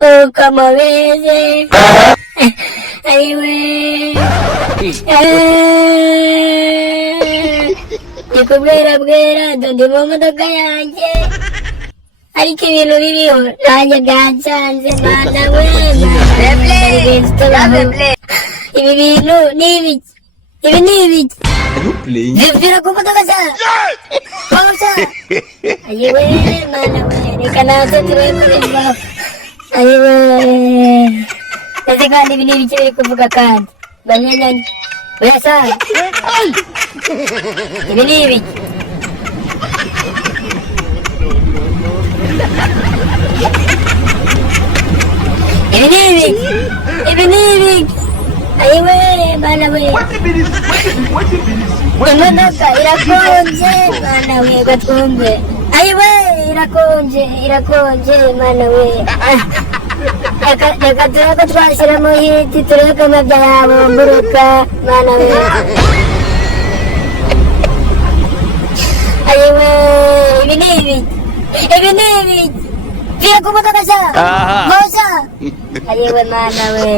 ukamweze aiwe ndikubwira bwira ndi mu modoka yanjye ariko ibintu biriho nanjye byancanze mana we ibi bintu ni ibiki ibi ni ibiki vivira ku modoka za kosa ayiwe mana we reka naze turekurembaho ayiwe ese kandi ibi ni ibiki biri kuvuga kandi banyanyanya wesa ibi ni ibiki ibi ni ibiki ayiwe mana we imodoka irakonje mana we gatwumve ayiwe irakonje mana we reka tureko twashyiramo hiti tureko amabya yabo mburuka mana we ayiwe ibi ni ibiki vira ku modoka za moza ayiwe mana we